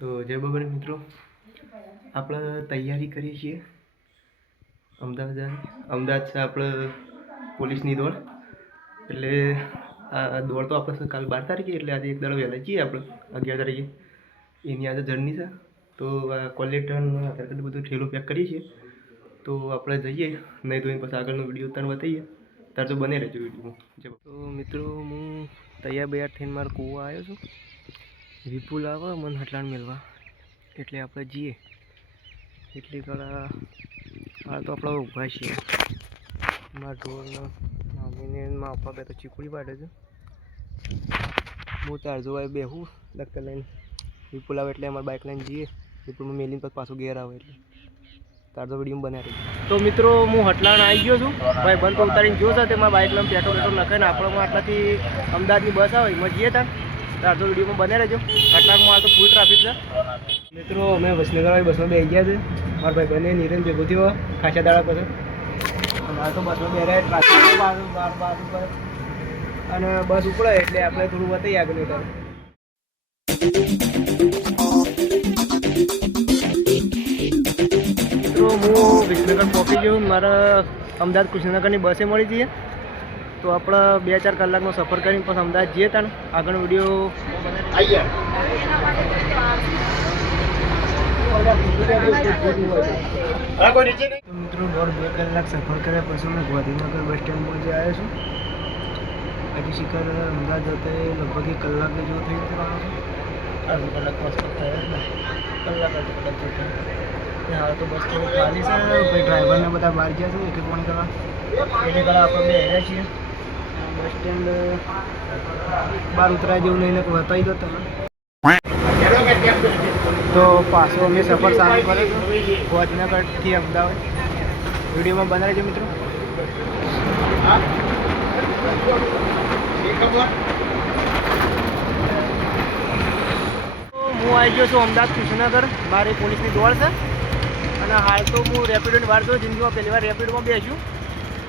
તો જય બાબા મિત્રો, આપણે તૈયારી કરીએ છીએ અમદાવાદ છે આપણે પોલીસની દોડ. એટલે આ દોડ તો આપણે કાલ 12 તારીખે, એટલે આજે એક દાડો વહેલા જઈએ આપણે 11 તારીખે. એની આજે જર્ની છે. તો આ કોલેક્ટરનું આધાર કાર્ડ બધું ઠેલું પેક કરીએ છીએ. તો આપણે જઈએ, નહીં તો પછી આગળનો વિડીયો તમને બતાવીએ. તાર તો બને રહેજો વિડીયોમાં. તો મિત્રો, હું તૈયાર થઈને મારો કૂવો આવ્યો છું. વિપુલ આવે મને હટલાણ મેળવા, એટલે આપણે જઈએ. એટલી કળા હાલ તો આપણે ઊભા છીએ. મારા ઢોરને મામીને માપા બે તો ચીકુડી પાડે છે. હું તાર જોવાય બેહું લગતા લઈને. વિપુલ આવે એટલે અમારે બાઇક લઈને જઈએ. વિપુલમાં મેલીને પછી પાછું ઘેર આવે એટલે તાર તો વિડીયો બન્યા રહી. તો મિત્રો, હું હટલાણ આવી ગયો છું. ભાઈ બંધ ઉતારીને જો સાથે મારા બાઇક લઈને પેટ્રોલ નખાય ને આપણમાં આટલાથી અમદાવાદની બસ આવે એમાં જઈએ તાર તો વિડીયોમાં બને રહેજો. હટલાણમાં આ તો ફૂલ ટ્રાફિક છે મિત્રો. અમે વસનગરવાળી બસમાં બેસી ગયા છે. મારા ભાઈ બંને નિરંજ ભેગો થયો ખાસા દાડા પછી. અને આ તો બસમાં બે રહ્યા ટ્રાફિક બાર ઉપર, અને બસ ઉપડે એટલે આપણે થોડું બતાવીએ આગળ મિત્રો. હું વિસનગર પહોંચી ગયો. મારા અમદાવાદ કૃષ્ણનગરની બસે મળી જઈએ. તો આપણે 2-4 કલાકનો સફર કરીને પછી અમદાવાદ જઈએ. તાણ આગળનો વિડીયો મિત્રો 1.5-2 કલાક સફર કર્યા પછી હું ગાંધીનગર બસ સ્ટેન્ડમાં જે આવ્યો છું. હજી શિખર અમદાવાદ જતે લગભગ 1 કલાક જેવો થઈ જવાનો છે. અડધો કલાક પાસપોર્ટ થયો ને, કલાક જેવું. હાલ તો બસ સ્ટેન્ડ ખાલી છે. ભાઈ ડ્રાઈવરને બધા બહાર ગયા છે એક પોણી કલાક. એટલે કલાક આપણે બેહ્યા છીએ. બસ સ્ટેન્ડ બહાર ઉતરાય જેવું નહીં, બતાવી દો તમે. તો પાછો અમે સફર ચાલુ કર્યો હતો ગાંધીનગરથી અમદાવાદ. વિડીયોમાં બનાવી છે મિત્રો. હું આવી ગયો છું અમદાવાદ કૃષ્ણનગર. મારી પોલીસની દોડ છે. અને હાલ તો હું રેપિડોની વાર જોઉં. જિંદગીમાં પહેલી વાર રેપિડોમાં બેસ્યું.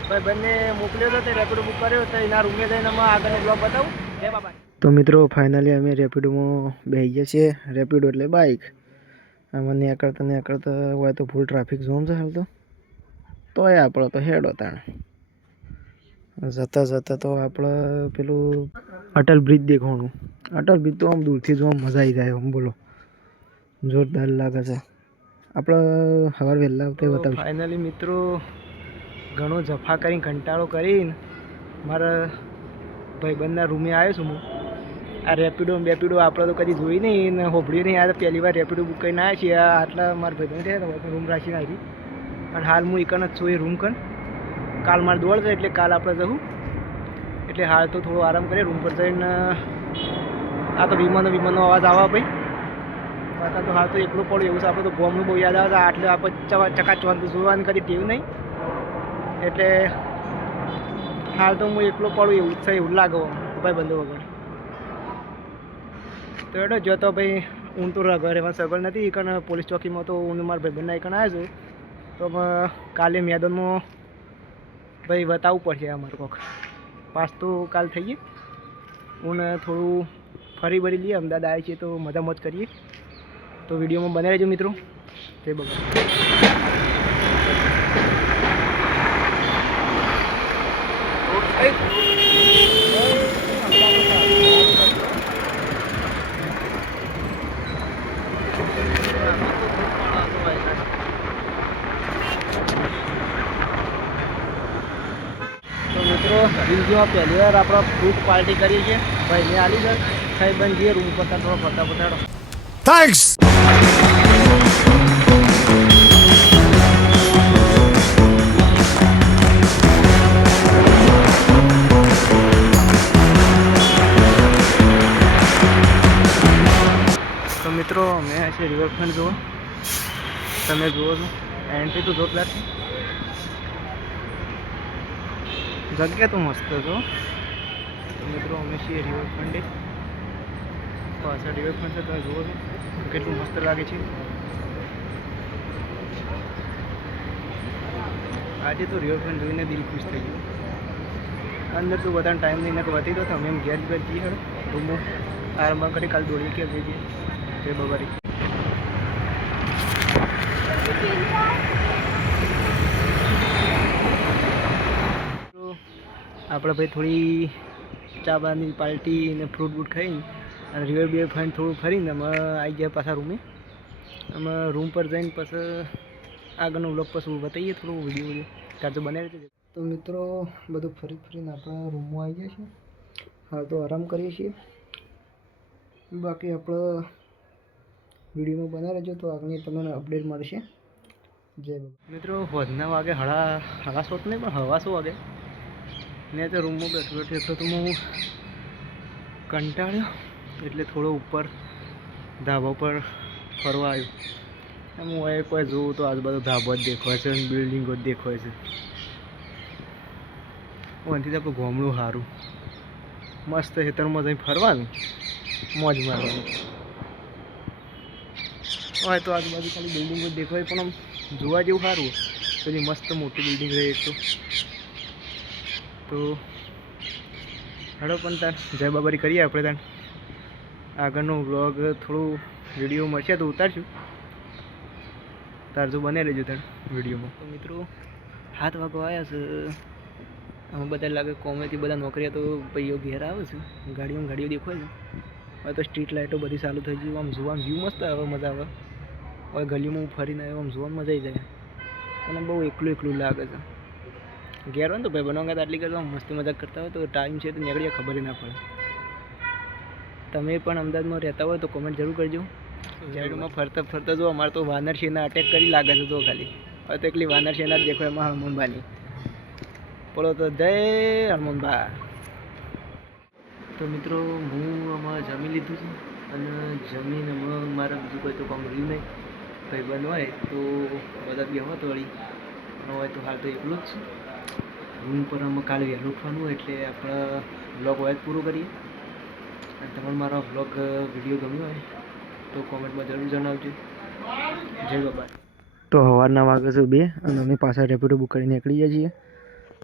ભાઈ બંને મોકલ્યો હતો તે રેપિડો બુક કર્યો તો એના રૂમે જઈને અમે આગળનો બ્લોગ બતાવું. જય બાબા. તો મિત્રો, ફાઇનલી અમે રેપિડોમાં બેસી ગયા છીએ. રેપિડો એટલે બાઇક. આમાં નીકળતા હોય તો ફૂલ ટ્રાફિક ઝોન છે હાલ તોય આપણે તો હેડો તાણ. જતાં તો આપણે પેલું અટલ બ્રિજ દેખવાનું. અટલ બ્રિજ તો આમ દૂરથી જો મજા આવી જાય આમ, બોલો જોરદાર લાગે છે. આપણે સવાર વહેલા આવતા બતાવીશું. ફાઇનલી મિત્રો, ઘણો જફા કરીને કંટાળો કરીને મારા ભાઈબંધના રૂમે આવ્યો છું હું. આ રેપિડો આપણે તો કદી જોઈ નહીં ને હોભળ્યું નહીં. આ પહેલી વાર રેપિડો બુક કરીને આવ્યા છીએ. આટલા મારા ભાઈબંધ થયા રૂમ રાખીને આવી. અને હાલ હું એકન જ છું એ રૂમ કન. કાલ મારે દોડ છે એટલે કાલ આપણે જવું. એટલે હાલ તો થોડો આરામ કરીએ. રૂમ પર જઈને આ તો વિમાનનો અવાજ આવવા ભાઈ. પાછા તો હાલ તો એકલો પડ્યું એવું છે. આપણે તો ગોમનું બહુ યાદ આવે છે. આટલે આપણે ચકાચવાનું જોવાનું કદી ટેવ નહીં. એટલે હાલ તો હું એકલો પડું એવું છે, એવું લાગે ભાઈ બંધો વગર. તો એડો જો તો ભાઈ ઊન તો ઘરે એમાં સગવડ નથી. કારણ પોલીસ ચોકીમાં તો હું મારા ભાઈબંધના એકણ આવ્યો છું. તો કાલે મેદાનમાં ભાઈ બતાવવું પડશે અમારે કોક. પાસ તો કાલ થઈએ. હું થોડું ફરી ભરી લઈએ. અમદાવાદ આવ્યા છીએ તો મજા મોજ કરીએ. તો વિડીયોમાં બને રહેજો મિત્રો. જય બાબા. તો મિત્રો, જિંદગીમાં પહેલી વાર આપણે ફ્રૂટ પાર્ટી કરીએ છીએ. ભાઈ મેં આલી છે સાહેબ બંધ જઈએ રૂમ પર થોડો ફટાફટાડો. થેન્ક્સ. તો મિત્રો, મેં છે રિવરફ્રન્ટ જુઓ. તમે જુઓ છો એન્ટ્રી તો જોરદાર છે. જગ્યા તો મસ્ત છો. તો મિત્રો, અમે છીએ રિવરફ્રન્ટે. પાછળ રિવરફ્રન્ટ છે, તમે જુઓ છો કેટલું મસ્ત લાગે છે. આજે તો રિવરફ્રન્ટ જોઈને દિલ ખુશ થઈ ગયું. અંદર તો બધાને ટાઈમ નહીં નક વધી તો અમે એમ ઘેર જઈએ. રૂમો આરામ કરી કાલ દોડીએ કે જઈએ. જય બાબારી. આપણે ભાઈ થોડી ચા બાની પાર્ટી ને ફ્રૂટ બૂટ ખાઈને અને રિવર બિવર ફાઈન થોડું ફરીને અમે આવી ગયા પાછા રૂમે. અમે રૂમ પર જઈને પછી આગળનો વ્લોગ પછી બતાવીએ થોડું વિડીયો ત્યાર તો બનાવી છે. તો મિત્રો બધું ફરીને આપણે રૂમમાં આવી ગયા છીએ. હાલ તો આરામ કરીએ છીએ. બાકી આપણે વિડીયોમાં બનાવી રહેજો તો આગળની તમને અપડેટ મળશે. જય મિત્રો. હોજના વાગે હળા શોટ નહીં પણ હવા શું વાગે મેં તો રૂમમાં બેઠો એટલો તો હું કંટાળ્યો એટલે થોડો ઉપર ધાબા પર ફરવા આવ્યો. હું હવે કોઈ જોઉં તો આજુબાજુ ધાબા જ દેખાય છે અને બિલ્ડિંગો જ દેખાય છે. અહીંથી તો આપણું ગામડું સારું મસ્ત ખેતરમાં જઈને ફરવાનું મોજ મારવાનું હોય તો આજુબાજુ ખાલી બિલ્ડિંગો જ દેખાય પણ આમ જોવા જેવું સારું પેલી મસ્ત મોટી બિલ્ડિંગ રહી એક તો હેડો પણ તાર જય બાબારી કરીએ આપણે તાર આગળનો વ્લોગ થોડું વિડીયો મળશે તો ઉતારશું તાર જો બને રહેજો તાર વિડીયોમાં. તો મિત્રો 7 વાગવા આવ્યા છે. અમે બધા લાગે કોમેથી બધા નોકરીયા તો ભાઈઓ ઘેર આવે છે. ગાડીઓ દેખાય છે. હવે તો સ્ટ્રીટ લાઇટો બધી ચાલુ થઈ ગઈ. આમ જોવાનું વ્યૂ મસ્ત આવે મજા આવે. હવે ગલીમાં હું ફરીને આવ્યો આમ જોવામાં મજા આવી જાય અને બહુ એકલું લાગે છે. ઘેર હોય ને તો ભાઈ બનાવવા આટલી કરતા મસ્તી મજાક કરતા હોય તો ટાઈમ છે તો નીકળીએ ખબર ના પડે. તમે પણ અમદાવાદમાં રહેતા હોય તો કોમેન્ટ જરૂર કરજો. સાઈડમાં ફરતા જો અમારે તો વાનરશેના અટેક કરી લાગે છે તો ખાલી હવે તો એકલી વાનરશેના જ દેખો એમાં હનુમાનબાની બોલો તો જય હનુમાનબા. તો મિત્રો હું આમાં જમી લીધું છે અને જમીન મારા બીજું કોઈ તો કામ રહ્યું નહીં. ભાઈબંધ હોય તો બધા બી હોત વળી હોય તો હાલ તો એકલું જ છું. રૂમ પર અમે કાલે વહેલું ઉઠવાનું હોય એટલે આપણા બ્લોગ હોય પૂરો કરીએ. અને તમને મારો બ્લોગ વિડીયો ગમ્યો હોય તો કોમેન્ટમાં જરૂર જણાવજો. જય બાબા. તો સવારના વાગે છે 2 અને અમે પાછા રેપિડો બુક કરીને નીકળી જઈએ છીએ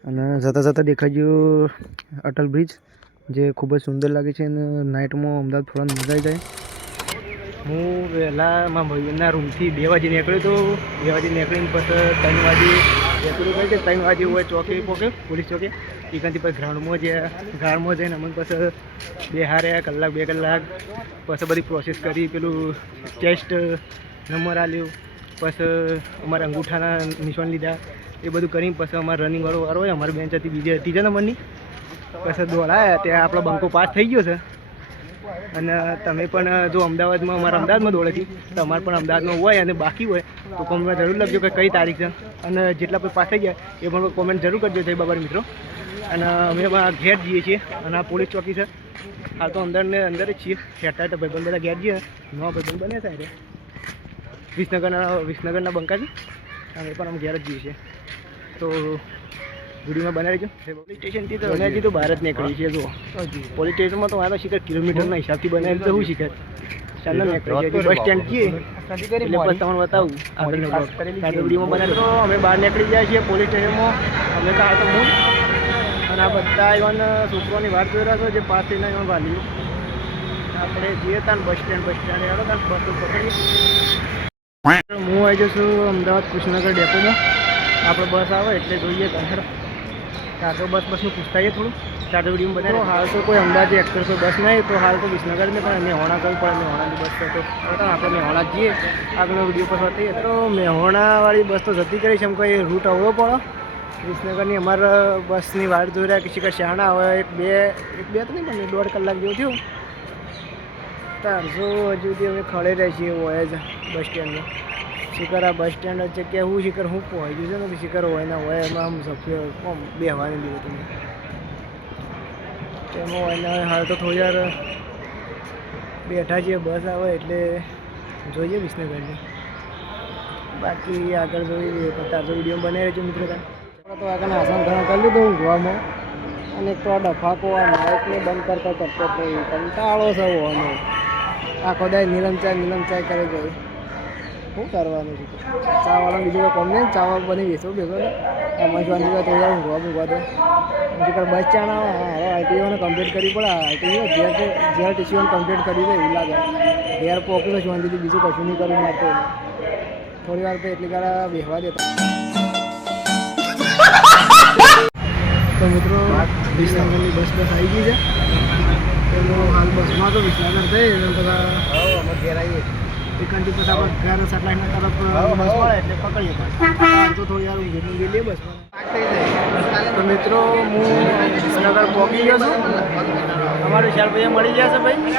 અને જતાં દેખાજો અટલ બ્રિજ જે ખૂબ જ સુંદર લાગે છે અને નાઇટમાં અમદાવાદ ફરવાની મજા આવી જાય. હું વહેલા મારા ભાઈના રૂમથી 2 વાગે નીકળ્યો તો 2 વાગે નીકળીને પછી 3 વાગે રેપિડો કરી કે 3 વાગે હોય ચોકે પોકે પોલીસ ચોકે એકાંથી પછી ગ્રાઉન્ડમાં જઈને અમને પછી 2 કલાક પછી બધી પ્રોસેસ કરી પેલું ટેસ્ટ નંબર આલ્યો પછી અમારા અંગૂઠાના નિશાન લીધા એ બધું કરીને પછી અમારે રનિંગવાળો હોય અમારી બેન્ચ હતી બીજી ત્રીજા નંબરની પછી દોડાયા ત્યાં આપણો બંકો પાસ થઈ ગયો છે. અને તમે પણ જો અમદાવાદમાં દોડેથી તમારે પણ અમદાવાદમાં હોય અને બાકી હોય તો કોમેન્ટમાં જરૂર લખજો કે કઈ તારીખ છે અને જેટલા પણ પાસ થઈ ગયા એ પણ કોમેન્ટ જરૂર કરજો જય બાબા મિત્રો. અને અમે ઘેર જઈએ છીએ અને આ પોલીસ ચોકી છે. હાલ તો અંદર જ છીએ. હેઠા તો ભાઈબંધ બધા ઘેર જઈએ નવા ભાઈબંધ બન્યા થાય વિસનગરના બંકા છે અમે પણ અમે ઘેર જ જઈએ છીએ. તો વિડીયોમાં બનાવી દેજો. પોલીસ સ્ટેશનથી તો અમે હજી તો બહાર જ નીકળી છીએ. જો પોલીસ સ્ટેશનમાં તો મારા શિખર કિલોમીટરના હિસાબથી બનાવી તો હું શિખર ચાલો નીકળી બસ સ્ટેન્ડ છીએ એટલે બસ તમને બતાવું આગળ વિડીયોમાં બનાવી તો અમે બહાર નીકળી જાય છીએ પોલીસ સ્ટેશનમાં. અમે તો આ તો હું અને આ બધા ઇવન છોકરોની વાત જોઈ રહ્યા છો જે પાસ થઈને ઇવન વાલી આપણે જઈએ ત્યાં બસ સ્ટેન્ડ આવ્યો ત્યાં બસ પકડીએ. હું આવી જઉં છું અમદાવાદ કૃષ્ણનગર ડેપોમાં. આપણે બસ આવે એટલે જોઈએ ત્યાં તો બસનું પૂછતાઈએ થોડું ચાર વિડીયો બનાવે. હાલ તો કોઈ અમદાવાદ એક્સપ્રેસ બસ નહીં તો હાલ તો વિસનગર ને પણ મેહોણા કરવું પડે. મેહોણાની બસ તો આપણે મેહોણા જઈએ આગળનો વિડીયો પર બતાવીએ. તો મેહોણાવાળી બસ તો જતી કરી છે એમ કોઈ રૂટ આવવો પડે વિસનગરની. અમારા બસની વાર જોઈ રહ્યા કે શિખર શાણા હવે એક બે તો નહીં પણ 1.5 કલાક જેવું થયું. તારસો હજુ સુધી અમે ખડે રહે છીએ હોય જ બસ સ્ટેન્ડમાં. શિખર આ બસ સ્ટેન્ડ જ છે કે શિખર હું પહોંચી ગયું છે ને કે શિખર હોય ને હોય એમાં આમ સફર આમ બેહવાની દીધું તમે એમાં હોય ને હાલ તો થોડી વાર બેઠા છીએ બસ આવે એટલે જોઈએ વિસનગરની. બાકી આગળ જોઈએ તારસો વિડીયો બનાવી રહ્યો મિત્રો. તો આગળ આસાન ઘણા કરી લીધું ઊંઘવામાં અને એક તો આ ડફાકો આ માઇકને બંધ કરતો કંટાળો છે હોવાનો. આખો દાય નીલમ ચાય કરે જાય શું કરવાનું છે. ચાવાળા બીજું કોઈ કોમ નહીં. ચાવા બની બેસો ને એમાં જોવાની તો ઊંઘવા દે બીજું બસ ચાણા હવે આઈટીઓને કમ્પ્લીટ કરવી પડે. આઈટીઓ જીઆરટીસીઓને કમ્પ્લીટ કરી દે એવું લાગે. ઘેર પોકેલો શાંતિથી બીજું કશું નહીં કરવું મારતો થોડી વાર પછી એટલી વાર બેસવા દેતા. તો મિત્રો વિસનગરની બસ આવી ગઈ છે. તો હાલ બસમાં તો વિસનગર થઈ બધા અમે ઘેર આવીએ એકંદી પછી આપણે ઘર સટલાઈના તરફ બસ મળે એટલે પકડીએ તો થોડી વાર ઊંઘી લઈએ બસમાં. તો મિત્રો હું વિસનગર પહોંચી ગયો છું. અમારા વિશાલભાઈ મળી ગયા છે ભાઈ.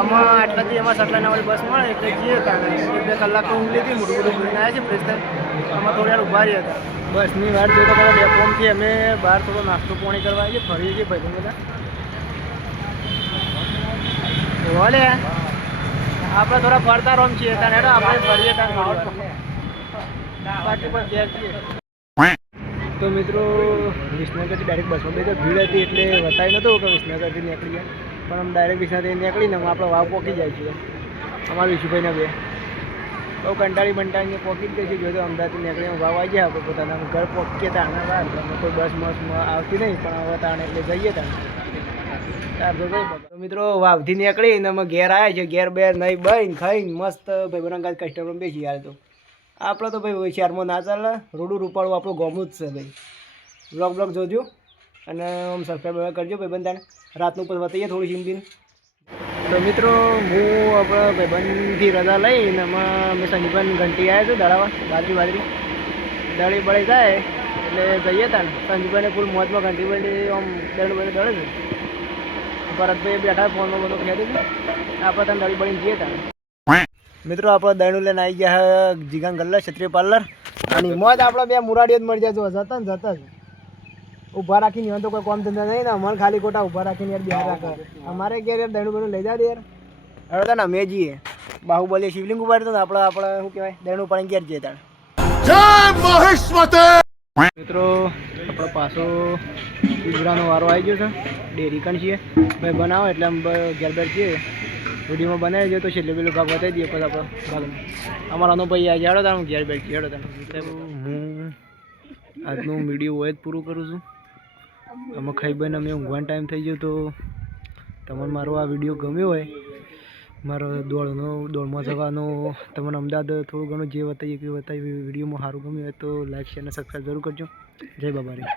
આમાં આટલાથી એમાં સટલાઈનાવાળી બસ મળે એટલે જઈએ ત્યાં 1-2 કલાક તો ઊંઘ લીધી. મોટું બધું ભૂલીને આવ્યા છે ફ્રેશ થાય. આમાં થોડી વાર ઉભા રહ્યા હતા. બસની વાર જોતા બધા ડેપોમથી અમે બહાર થોડો નાસ્તો પાણી કરવા આવીએ ફરીએ છીએ ભાઈ બધા. બોલે આપણે થોડા ફરતા રોમ છીએ ત્યાં હેડો આપણે ફરીએ ત્યાં બાકી પણ ઘેર છીએ. તો મિત્રો વિસનગરથી ડાયરેક્ટ બસમાં બે તો ભીડ હતી એટલે બતાવી નહોતું કે વિસનગરથી નીકળી ગયા. પણ આમ ડાયરેક્ટ વિસનગરથી નીકળીને આપણે વાવ પહોંચી જાય છીએ. અમારા વિશુભાઈના બે બહુ કંટાળીને પહોંચી જ ગઈ છે. જો તો અમદાવાદથી નીકળીને વાવ આવી ગયા આપણે પોતાના ઘર પહોંચીએ તાણે બહાર. કોઈ બસ આવતી નહીં પણ હવે તાણે એટલે જઈએ તાણે. તો મિત્રો વાવથી નીકળીને અમે ઘેર આવ્યા છે. ઘેર બેર નહીં બહીને ખાઈને મસ્ત ભાઈ બરાંગાત કસ્ટમર બેસી હાલ તો આપણે તો ભાઈ શહેરમાં ના ચાલે. રોડું રૂપાળું આપણું ગામનું જ છે ભાઈ. બ્લોગ જોજો અને આમ સબસ્ક્રાઈબ કરજો ભાઈ બંધાને. રાતનું પછી બતાવીએ થોડી સિંગીને. તો મિત્રો હું આપણા ભાઈબંધથી રજા લઈને અમે સંજીવન ઘંટી આવ્યા છું દળાવા બાજરી દળી બળી જાય એટલે જઈએ તા ને. સંજીવને ફૂલ મોજમાં ઘંટી બળી આમ દળે છે. ભરતભાઈ બેઠા ફોનમાં બધું ખેતી છે. આપણે ત્યાં દળી બળીને જઈએ તા. મિત્રો આપણે દહીનું લઈને આવી ગયા જીગાન ગલ્લા ક્ષત્રિય પાર્લર. અને મોજ આપણે બે મુરાડીઓ જ મળી જાય. જતા જ ઊભા રાખીને તો કોઈ કામ ધંધા નહીં ને અમારે ખાલી ખોટા ઊભા રાખીને યાર બિહાર રાખે. અમારે ઘેર યાર દહીનું બધું લઈ જાય યાર. હવે તો ને અમે જઈએ બાહુબલી શિવલિંગ ઉપાડતો ને આપણે શું કહેવાય દહીનું પાણી ઘેર જઈએ તાણ. મિત્રો આપણો પાછો ગુજરાતનો વારો આવી ગયો છે. ડેરી કણ છીએ ભાઈ બનાવો એટલે આમ ઘેર બેર છીએ. વિડીયોમાં બનાવી દઈએ તો છેલ્લે પેલું ભાગ બતાવી દઈએ પછી આપણે ભાગ અમારા અનુભાઈ આવી હેડો તાણ ઘેર બેર છીએ હેડો તાણ. હું આજનું વિડીયો હોય જ પૂરું કરું છું. અમે ખાઈ બને અમે ઊંઘવાનો ટાઈમ થઈ ગયો. તો તમને મારો આ વિડીયો ગમ્યો હોય મારો દોડમાં જવાનો તમને અમદાવાદ થોડું ઘણું જે બતાવીએ કે બતાવી વિડીયોમાં સારું ગમ્યું હોય તો લાઈક શેર અને સબસ્ક્રાઈબ જરૂર કરજો. જય બાબારી.